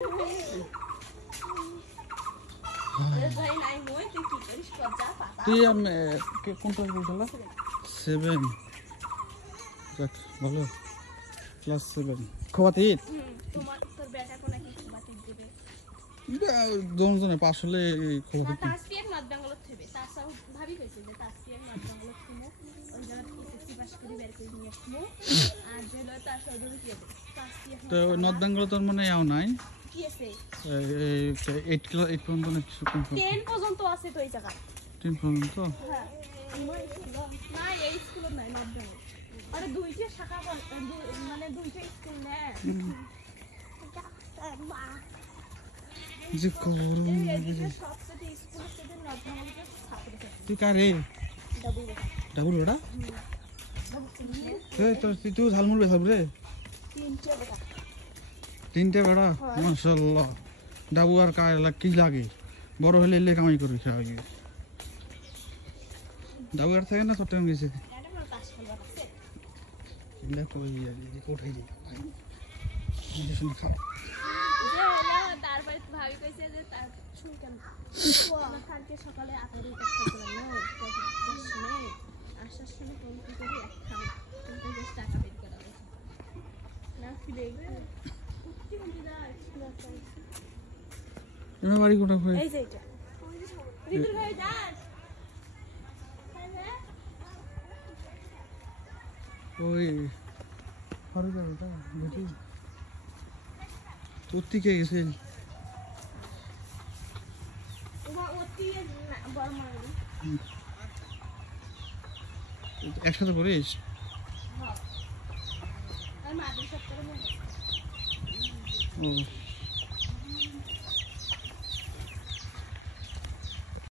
তুই কোন ক্লাস বলছিলা? 7। যাক ভালো, ক্লাস 7। খোয়াতে দুজনে পাশ হলে খোয়াতে তো নর্থ বেঙ্গল তোর মানে এও নাই। 8 পর্যন্ত না 10 পর্যন্ত আছে তো এই জায়গা। 10 পর্যন্ত? হ্যাঁ। না এই স্কুল নাই নর্থ বেঙ্গল। আরে দুইটা শাখা মানে দুইটা স্কুল না। যে করুন সবচেয়ে স্কুল থেকে নর্থ বেঙ্গলের ছাত্র ছাত্রী। তুই কারে? ডাবল ওটা? তুই ঝালমুড় বেচাব রে? 3টে বেড়া? মাশাআল্লাহ। ডাবু আর কায়লা কি লাগে? বড় হলে এলে কামাই করবি খাওয়া গিয়ে। ডাবু আর থাকে না চট্টগ্রাম গেছে? সকালে বাড়ি কোটা ওই কে গেছে? একসাথে পড়িস? ও